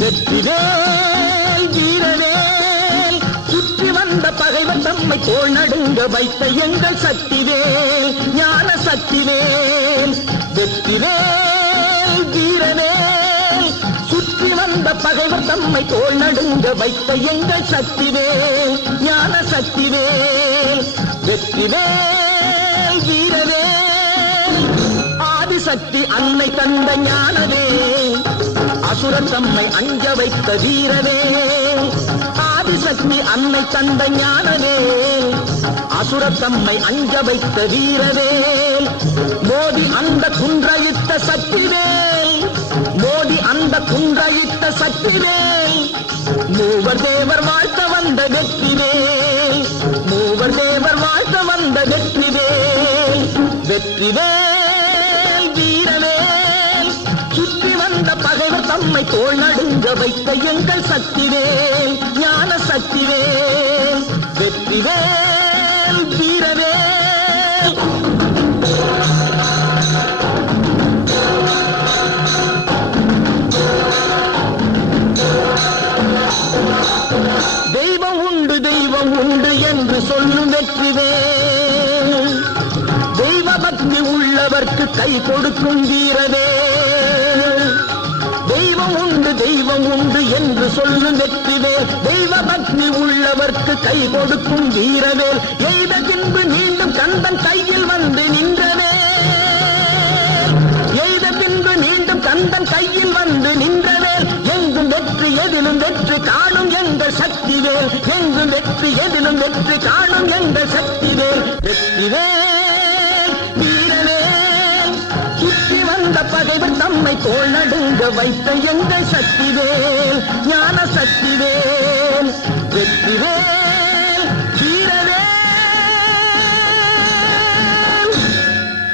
வெற்றிவேல் வீரவேல் சுற்றி வந்த பகைவன் தம்மை போல் நடுங்க வைத்த எங்கள் சக்திவேல் ஞான சக்திவேல். வெற்றிவேல் வீரவேல். சுற்றி வந்த பகைவர் தம்மை போல் நடுங்க வைத்த எங்கள் சக்திவேல் ஞான சக்திவேல். வெற்றிவேல் வீரவேல். ஆதிசக்தி அன்னை தந்த ஞானவே அசுரன் தம்மை அஞ்ச வைத்த வீரவே ஆதிசக்தி அன்னை தந்த ஞானவே அசுரர் தம்மை அஞ்ச வைத்த வீரவே மோதி அந்த குன்றையிட்ட சக்திவே. மோதி அந்த குன்றையிட்ட சக்திவே. மூவர் தேவர் வாழ்த்த வந்த வெற்றிவே. மூவர் தேவர் வாழ்த்த வந்த வெற்றிவே. வெற்றிவே. தோல் நடுங்க வைத்த எங்கள் சக்திவே ஞான சக்திவே. வெற்றிவே வீரவே தெய்வம் உண்டு தெய்வம் உண்டு என்று சொல்லும் வெற்றிவே. தெய்வ பக்தி உள்ளவர்க்கு கை கொடுக்கும் வீரவே தெய்வம் உண்டு என்று சொல்லும் வெற்றிவேல் தெய்வ பக்தி உள்ளவர்க்கு கை கொடுக்கும் வீரவேல் எய்த பின்பு மீண்டும் கந்தன் கையில் வந்து நின்றவே. எய்த பின்பு மீண்டும் கந்தன் கையில் வந்து நின்றவேல் எங்கும் வெற்றி எதிலும் வெற்றி காணும் எங்கள் சக்திவேல் எங்கும் வெற்றி எதிலும் வெற்றி காணும் எங்கள் சக்திவேல் வெற்றிவேல் வீரவேல் சுற்றி வந்த பகைவர் தம்மை தோல் தங்க வைத்த எங்கள் சக்திவேல் ஞான சக்திவேல்